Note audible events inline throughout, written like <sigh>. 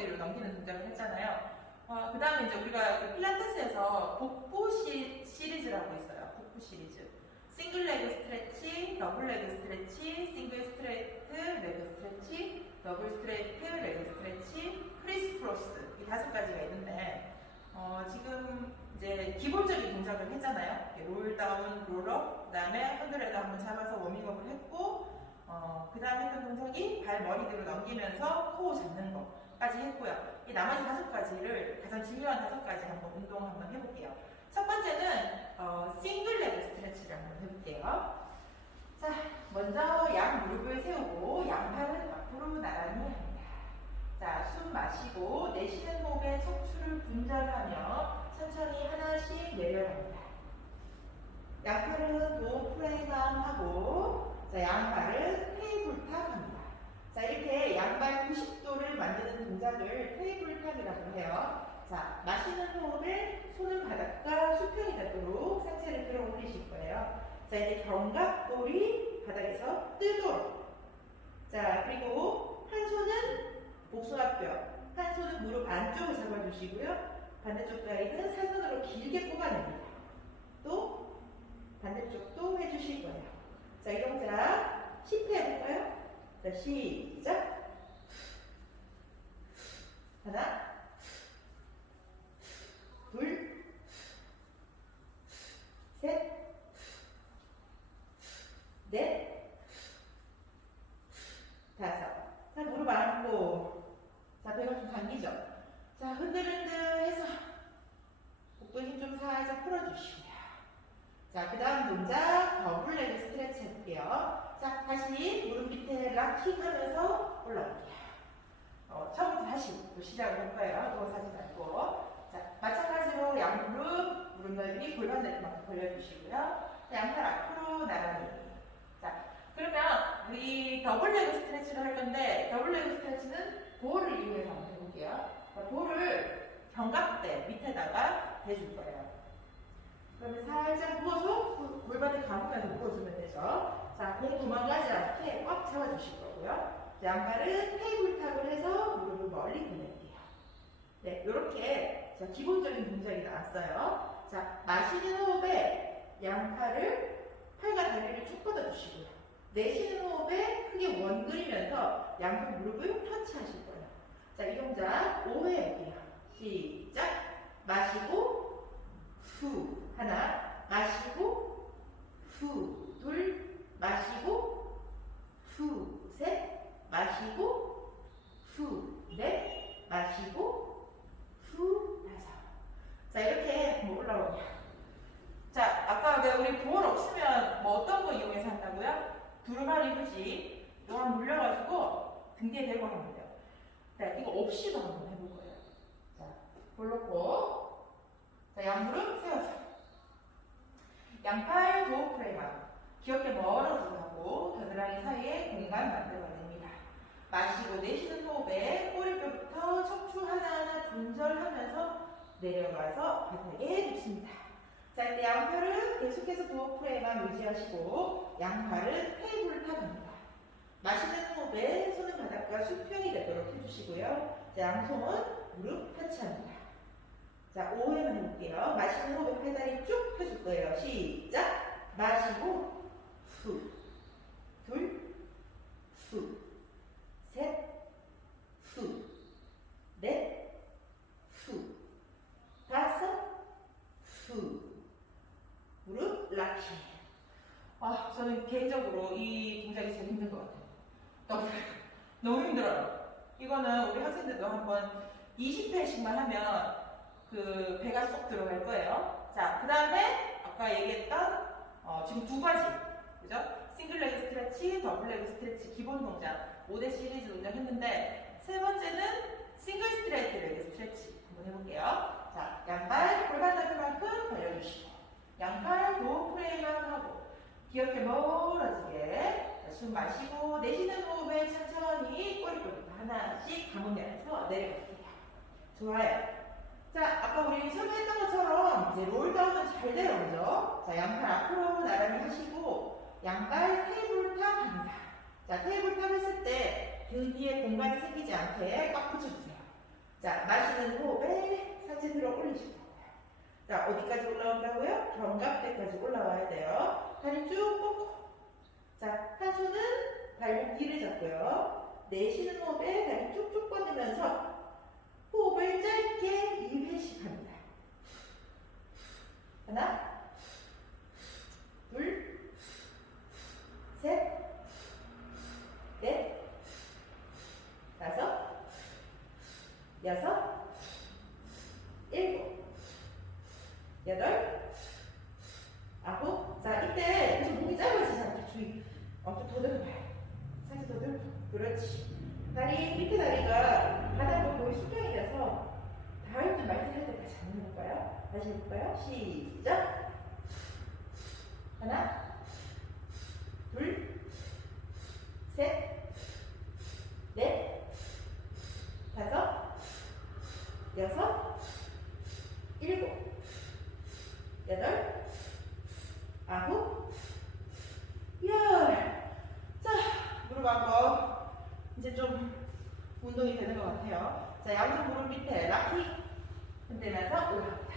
머리대로 넘기는 동작을 했잖아요. 어, 그 다음에 이제 우리가 그 필라테스에서 복부 시, 시리즈라고 있어요. 복부 시리즈. 싱글 레그 스트레치, 더블 레그 스트레치, 싱글 스트레이트 레그 스트레치, 더블 스트레이트 레그 스트레치, 크리스 크로스 이 다섯 가지가 있는데 어, 지금 이제 기본적인 동작을 했잖아요. 롤 다운, 롤업, 그 다음에 핸들에다 한번 잡아서 워밍업을 했고 어, 그 다음에 했던 동작이 발 머리대로 넘기면서 코어 잡는 거 까지 했고요. 이 나머지 다섯 가지를 가장 중요한 다섯 가지 한번 운동 한번 해볼게요. 첫 번째는 어, 싱글 레그 스트레치를 한번 해볼게요. 자, 먼저 양 무릎을 세우고 양팔은 앞으로 나란히 합니다. 자, 숨 마시고 내쉬는 호흡에 척추를 분절하며 천천히 하나씩 내려갑니다. 양팔은 도 프레임암 하고 자, 양발은 테이블 탑 합니다. 자, 이렇게 양발 90도를 만드는 동작을 테이블탑이라고 해요. 자, 마시는 호흡에 손은 바닥과 수평이 닿도록 상체를 들어 올리실 거예요. 자, 이제 견갑골이 바닥에서 뜨도록. 자, 그리고 한 손은 복숭아 뼈, 한 손은 무릎 안쪽을 잡아주시고요. 반대쪽 다리는 사선으로 길게 뽑아냅니다. 또 반대쪽도 해주실 거예요. 자, 이 동작 10회 해볼까요? 자, 시작. 하나, 둘, 셋, 넷, 다섯. 자, 무릎 안고. 자, 배가 좀 당기죠? 자, 흔들흔들 해서 복부 힘 좀 살짝 풀어주시고요. 자, 그 다음 동작 더블 레그 스트레치 해볼게요. 자, 다시 무릎 밑에 락킹 하면서 올라올게요. 어, 처음부터 다시 또 시작을 할 거예요. 누워서 하지 말고. 자, 마찬가지로 양 무릎, 무릎 넓이 골반 넓이 만큼 벌려주시고요. 양팔 앞으로 나란히. 자, 그러면 우리 더블 레그 스트레치를 할 건데, 더블 레그 스트레치는 볼을 이용해서 한번 해볼게요. 자, 볼을 견갑대 밑에다가 대줄 거예요. 그러면 살짝 누워서 골- 골반을 감으면서 누워주면 되죠. 자, 공 도망가지 않게 꽉 잡아주실 거고요. 자, 양발은 테이블탑을 해서 무릎을 멀리 보낼게요. 네, 이렇게 자, 기본적인 동작이 나왔어요. 자, 마시는 호흡에 양팔을 팔과 다리를 쭉 뻗어주시고요. 내쉬는 호흡에 크게 원그리면서 양쪽 무릎을 터치하실 거예요. 자, 이 동작 5회 할게요. 시작! 마시고, 후, 하나, 마시고, 후, 둘, 마시고, 후, 셋, 마시고, 후, 넷, 마시고, 후, 다섯. 자, 이렇게 뭐 올라오냐. 자, 아까 왜 우리 볼 없으면 뭐 어떤 거 이용해서 한다고요? 두루마리 휴지. 한번 물려가지고 등 뒤에 대고 하면 돼요. 자, 이거 없이도 해볼 거예요. 자, 볼 놓고. 자, 양무릎 세워서. 양팔 도어 프레임업. 귀엽게 멀어지게 하고 겨드랑이 사이에 공간 만들어냅니다. 마시고 내쉬는 호흡에 꼬리뼈부터 척추 하나하나 분절하면서 내려가서 바닥에 눕습니다. 자, 이때 양팔은 계속해서 도어 프레임만 유지하시고 양팔은 테이블 탑입니다. 마시는 호흡에 손은 바닥과 수평이 되도록 해주시고요. 자, 양손은 무릎 터치합니다. 자, 5회만 해볼게요. 마시는 호흡에 페달이 쭉 펴줄 거예요. 시작! 마시고, 후, 둘, 후, 셋, 후, 넷, 후, 다섯, 후, 무릎 락킹. 아, 저는 개인적으로 이 동작이 제일 힘든 것 같아요. 너무, 너무 힘들어요. 이거는 우리 학생들도 한번 20회씩만 하면 그 배가 쏙 들어갈 거예요. 자, 그 다음에 아까 얘기했던 어, 지금 두 가지, 그죠? 싱글 레그 스트레치, 더블 레그 스트레치 기본 동작 5대 시리즈 동작 했는데 세 번째는 싱글 스트레이트 레그 스트레치 한번 해볼게요. 자, 양발 골반 넓이만큼 벌려주시고 양팔 도 프레임만 하고 귀엽게 멀어지게 자, 숨 마시고 내쉬는 호흡에 천천히 꼬리뼈부터 하나씩 감으면서 내려갈게요. 좋아요. 자, 아까 우리 처음에 했던 것처럼 이제 롤다운은 잘 돼요, 그죠? 자, 양팔 앞으로 나란히 하시고 양발 테이블탑합니다. 자, 테이블탑 했을 때등 그 뒤에 공간이 생기지 않게 꽉 붙여주세요. 자, 마시는 호흡에 사진으로 올리시고 자, 어디까지 올라온다고요? 견갑대까지 올라와야 돼요. 다리 쭉 뻗고 자, 한 손은 발목 뒤를 잡고요. 내쉬는 호흡에 다리 쭉쭉 뻗으면서 호흡을 짧게 2회씩 합니다. 하나, 셋, 넷, 다섯, 여섯, 일곱, 여덟, 아홉. 자, 이때 계속 목이 짧아지지 않게 주의. 어, 좀더 들어봐요. 살짝 더 들어. 그렇지. 다리, 밑에 다리가 바닥으로 거의 수평이 돼서 다음에 말들 할 때까지 한번 해볼까요? 다시 해볼까요? 시작. 하나, 둘, 셋, 넷, 다섯, 여섯, 일곱, 여덟, 아홉, 열. 자, 무릎 한번 이제 좀 운동이 되는 것 같아요. 자, 양쪽 무릎 밑에 락키 흔들면서 올라갑니다.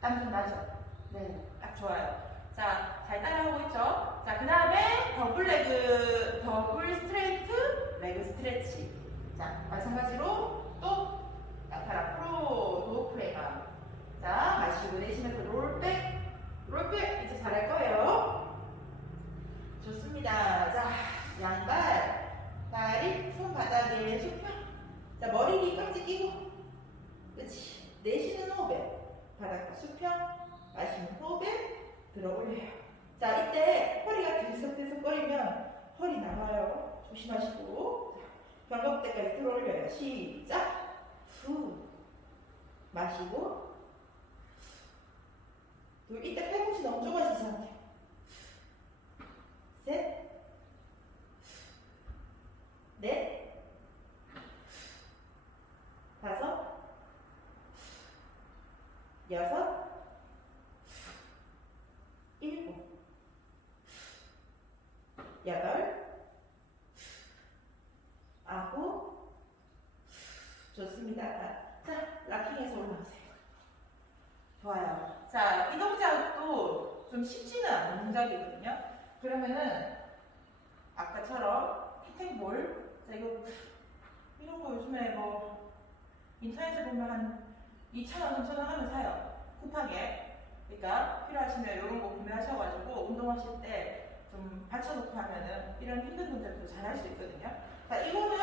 땀좀 나죠? 네, 딱 좋아요. 자, 잘 따라하고 있죠? 자, 그 다음에 더블 레그, 더블 스트레이트, 레그 스트레치. 자, 마찬가지로 또 양팔 앞으로 도어 프레가. 자, 마시고 내쉬면서 롤백, 롤백 이제 잘할 거예요. 좋습니다. 자, 양발, 다리, 손바닥에 수평. 자, 머리 뒤 깍지 끼고. 그치. 내쉬는 호흡에 바닥과 수평, 마시는 호흡에 들어 올려요. 자, 이때 허리가 들썩들썩거리면 허리 나와요. 조심하시고. 자, 견갑대까지 들어 올려요. 시작. 후. 마시고. 둘, 이때 팔꿈치 너무 좁아지지 않게. 셋. 넷. 다섯. 여섯. 일곱. 여덟. 아홉. 좋습니다. 자, 락킹에서 올라오세요. 좋아요. 자, 이 동작도 좀 쉽지는 않은 동작이거든요. 그러면은 아까처럼 피팅볼, 자 이거 이런 거 요즘에 뭐 인터넷에 보면 한 2,000원, 3,000원 하면 사요. 쿠팡에. 그러니까 필요하시면 이런 거 구매하셔가지고 운동하실 때 좀 받쳐놓고 하면은 이런 힘든 동작도 잘 할 수 있거든요. 자, 이거는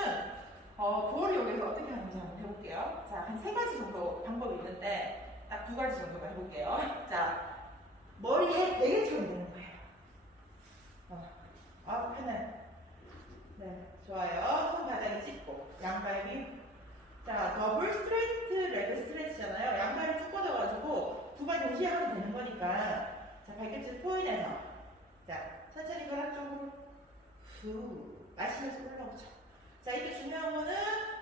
어, 부어리역에서 어떻게 하는지 한번 해볼게요. 자, 한 세 가지 정도 방법이 있는데 딱 두 가지 정도만 해볼게요. <laughs> 자, 머리에 베개처럼 되는 거예요. 어, 아, 편해. 네, 좋아요. 손바닥에 짚고 양발 위. 자, 더블 스트레이트 레그 스트레치잖아요. 양발을 쭉 뻗어가지고 두 발 동시에 하면 되는 거니까 자, 발끝을 포인해서 자, 천천히 발 앞쪽으로 후 마시면서 올라오죠. 자, 이때 중요한 거는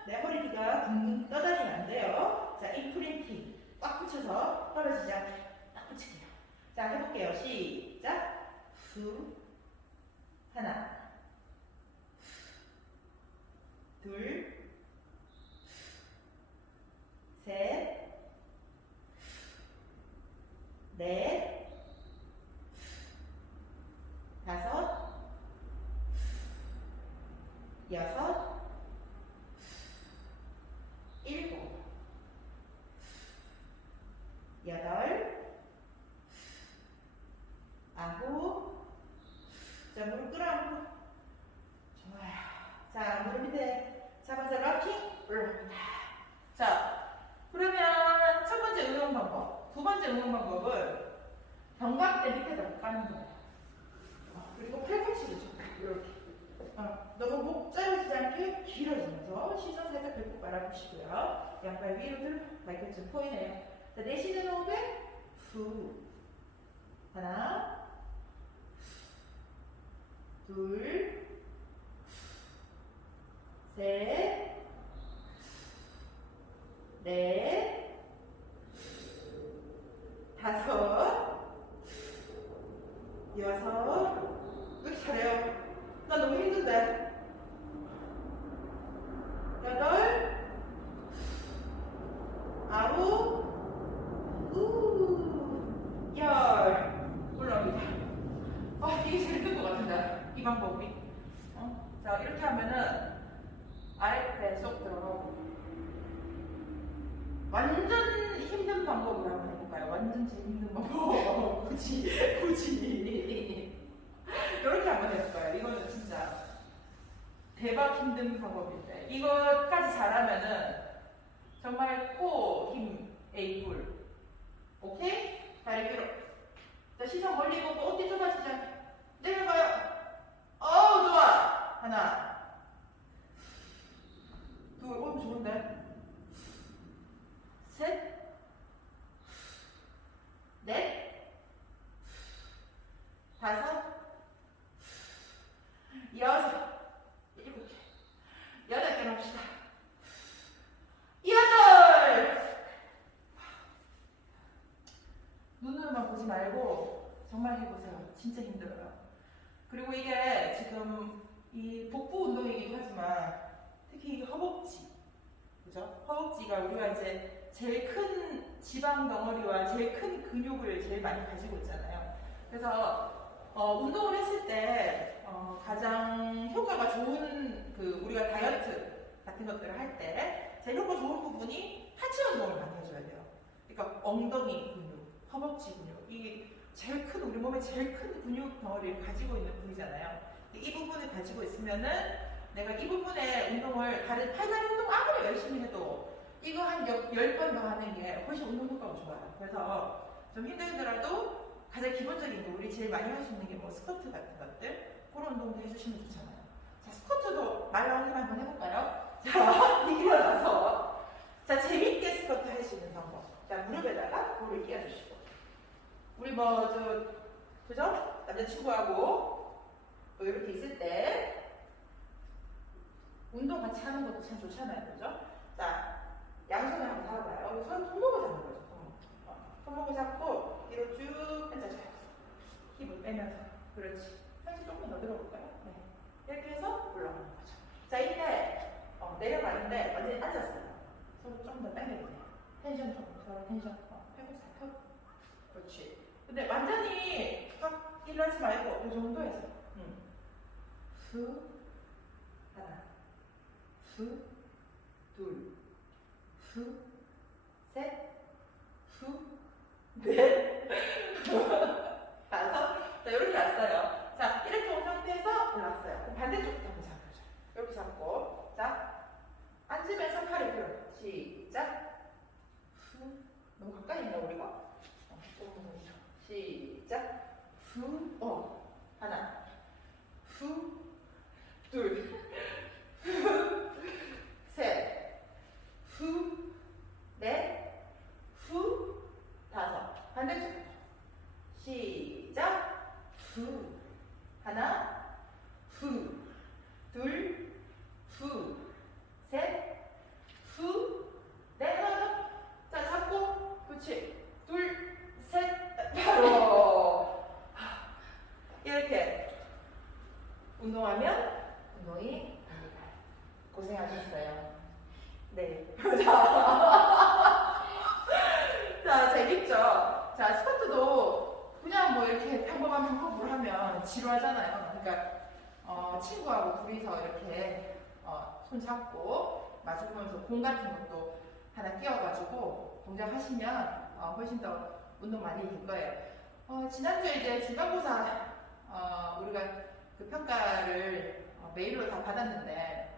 내 허리가 둥둥 떠다니면 안 돼요. 자, 인프린팅 꽉 붙여서 떨어지지 않게 딱 붙일게요. 자, 해볼게요. 시작. 후 하나 둘 셋, 넷, 다섯, 여섯, 일곱, 여덟, 아홉, 자, 무릎 끌어안고. 좋아요. 자, 무릎 밑에 잡아서 럭킹 올라갑니다. 자, 그러면 첫 번째 응용 방법. 두 번째 응용 방법은 견갑대 밑에다 까는 거예요. 어, 그리고 팔꿈치도 좋고, 이렇게. 어, 너무 목 짧아지지 않게 길어지면서 시선 살짝 배꼽 바라보시고요. 양발 위로 들어, 발끝을 포인해요. 자, 내쉬는 호흡에 후. 하나, 둘, 셋, 넷, 다섯, 여섯, 왜 이렇게 잘해요? 나 너무 힘든데. 제일 힘든 것 같은데 이 방법이 어? 자 이렇게 하면은 아랫배 쏙 들어가고 완전 힘든 방법으로 한번 해볼까요? 완전 제일 힘든 방법 굳이 굳이 이렇게 한번 해볼까요? 이거는 진짜 대박 힘든 방법인데 이것까지 잘하면은 정말 코힘 A뿔 오케이? 다리 길어 자 시선 멀리 보고 어깨 좁아지지 내려가요. 어우 좋아. 하나. 둘. 어, 좋은데? 셋. 넷, 다섯, 여섯, 일곱 개, 여덟 개 합시다. 여덟! 눈으로만 보지 말고 정말 해보세요. 진짜 힘들어요. 그리고 이게 지금 이 복부 운동이기도 하지만 특히 이 허벅지, 그죠? 허벅지가 우리가 이제 제일 큰 지방 덩어리와 제일 큰 근육을 제일 많이 가지고 있잖아요. 그래서 어, 운동을 했을 때 어, 가장 효과가 좋은 그 우리가 다이어트 같은 것들을 할 때 제일 효과 좋은 부분이 하체 운동을 많이 해줘야 돼요. 그러니까 엉덩이 근육, 허벅지 근육 이 제일 큰 우리 몸의 제일 큰 근육 덩어리를 가지고 있는 부위잖아요. 이 부분을 가지고 있으면은 내가 이 부분의 운동을 다른 팔다리 운동 아무리 열심히 해도 이거 한 10번 더 하는 게 훨씬 운동 효과가 좋아요. 그래서 좀 힘들더라도 가장 기본적인 거 우리 제일 많이 할 수 있는 게 뭐 스쿼트 같은 것들 그런 운동도 해주시면 좋잖아요. 자 스쿼트도 말 나온 김에 한번 해볼까요? 자 <laughs> 일어나서 자 재밌게 스쿼트 할 수 있는 방법. 자 무릎에다가 볼을 끼워주시고 우리 뭐 저 그죠? 남자친구하고 뭐 이렇게 있을 때 운동 같이 하는 것도 참 좋잖아요. 그죠? 자 양손을 한번 잡아봐요. 손 손목을 잡는 거죠. 어, 손목을 잡고 뒤로 쭉 앉아줘요. 힙을 빼면서. 그렇지. 상체 조금 더 들어볼까요? 네. 이렇게 해서 올라가는 거죠. 자, 이때 어, 내려가는데 완전히 앉았어요. 손을 조금 더 당겨주세요. 텐션 좀, 더 텐션. 어, 펴보세요. 펴. 그렇지. 근데 완전히 확 일하지 말고 이 정도에서. 음. 후, 하나, 후, 둘, 후, 셋, 후, 넷, 다섯. 자, 이렇게 왔어요. 자, 이렇게 온 상태에서 올라왔어요. 그럼 반대쪽부터 한번 잡아줘. 이렇게 잡고. 자, 앉으면서 팔을 들어. 시작. 후. 너무 가까이 있나, 우리가? 어, 조금 더 들어. 시작. 후. 어. 하나. 후. 둘. 후. 셋. 후. 넷. 후. 다섯. 반대쪽. 시작. 후. 하나. 후. 둘. 후. 셋. 후. 넷. 하나 더. 자, 잡고. 그렇지. 둘. 셋. 바로. 이렇게. 운동하면 운동이 됩니다. 고생하셨어요. 네. <laughs> <laughs> 자, 재밌죠? 자, 스쿼트도 그냥 뭐 이렇게 평범한 방법으로 하면 지루하잖아요. 그러니까, 어, 친구하고 둘이서 이렇게, 어, 손 잡고 마주보면서 공 같은 것도 하나 끼워가지고 동작하시면, 어, 훨씬 더 운동 많이 될 거예요. 어, 지난주에 이제 중간고사, 어, 우리가 그 평가를 어, 메일로 다 받았는데,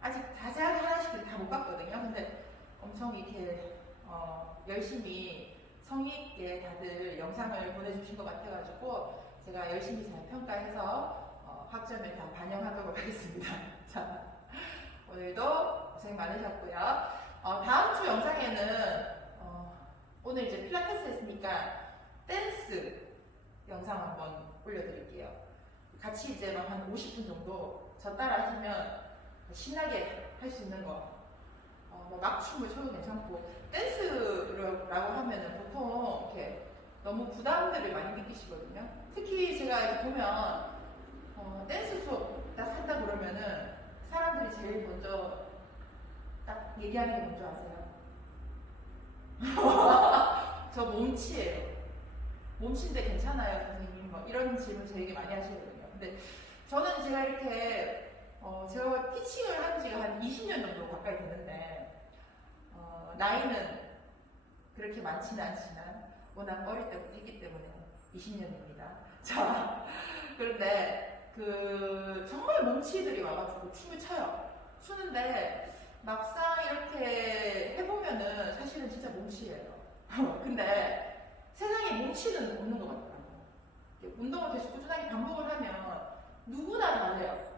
아직 자세하게 하나씩 다 못 봤거든요. 근데 엄청 이렇게 어, 열심히 성의 있게 다들 영상을 보내주신 것 같아가지고 제가 열심히 잘 평가해서 어, 학점을 다 반영하도록 하겠습니다. <laughs> 자, 오늘도 고생 많으셨고요. 어, 다음 주 영상에는 어, 오늘 이제 필라테스 했으니까 댄스 영상 한번 올려드릴게요. 같이 이제 막 한 50분 정도 저 따라 하시면 신나게 할 수 있는 거. 어, 뭐 막 춤을 춰도 괜찮고 댄스라고 하면은 보통 이렇게 너무 부담들을 많이 느끼시거든요. 특히 제가 이렇게 보면 어, 댄스 수업 딱 한다 그러면은 사람들이 제일 먼저 딱 얘기하는 게 뭔지 아세요? <laughs> 저 몸치예요. 몸치인데 괜찮아요, 선생님. 뭐 이런 질문 저에게 많이 하시거든요. 근데 저는 제가 이렇게 어, 제가 티칭을 한 지가 한 20년 정도 가까이 됐는데 어, 나이는 그렇게 많지는 않지만 워낙 어릴 때부터 했기 때문에 20년입니다. <laughs> 자, 그런데 그 정말 몸치들이 와가지고 춤을 춰요. 추는데 막상 이렇게 해보면은 사실은 진짜 몸치예요. <laughs> 근데 세상에 몸치는 없는 것 같더라고요. 운동을 계속 꾸준하게 반복을 하면 누구나 다돼요.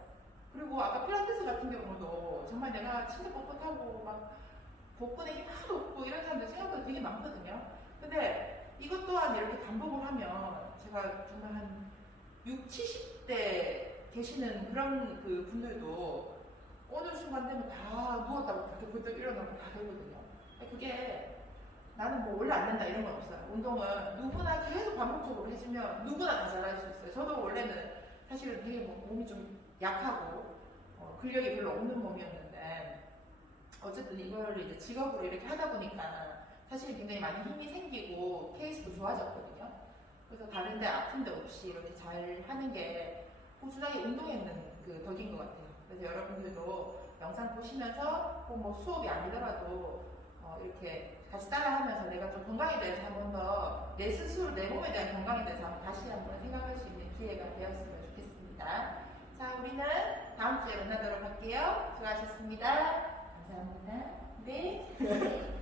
그리고 아까 필라테스 같은 경우도 정말 내가 진짜 뻣뻣하고 막 복근에 힘 하나도 없고 이런 사람들 생각보다 되게 많거든요. 근데 이것 또한 이렇게 반복을 하면 제가 정말 한 6, 70대 계시는 그런 그 분들도 어느 순간 되면 다 누웠다고 그렇게 부쩍 일어나고 다 되거든요. 그게 나는 뭐 원래 안 된다 이런 건 없어요. 운동은 누구나 계속 반복적으로 해주면 누구나 다 잘할 수 있어요. 저도 원래는 사실은 되게 뭐 몸이 좀 약하고 어, 근력이 별로 없는 몸이었는데 어쨌든 이거를 이제 직업으로 이렇게 하다 보니까 사실 굉장히 많이 힘이 생기고 케이스도 좋아졌거든요. 그래서 다른데 아픈 데 없이 이렇게 잘 하는 게 꾸준하게 운동했는 그 덕인 것 같아요. 그래서 여러분들도 영상 보시면서 꼭뭐 수업이 아니더라도 어, 이렇게 같이 따라하면서 내가 좀 건강에 대해서 한 번 더 내 스스로 내 몸에 대한 건강에 대해서 한번 다시 한번 생각할 수 있는 기회가 되었으면 좋겠 습니다. 자, 우리는 다음 주에 만나도록 할게요. 수고하셨습니다. 감사합니다. 네. <laughs>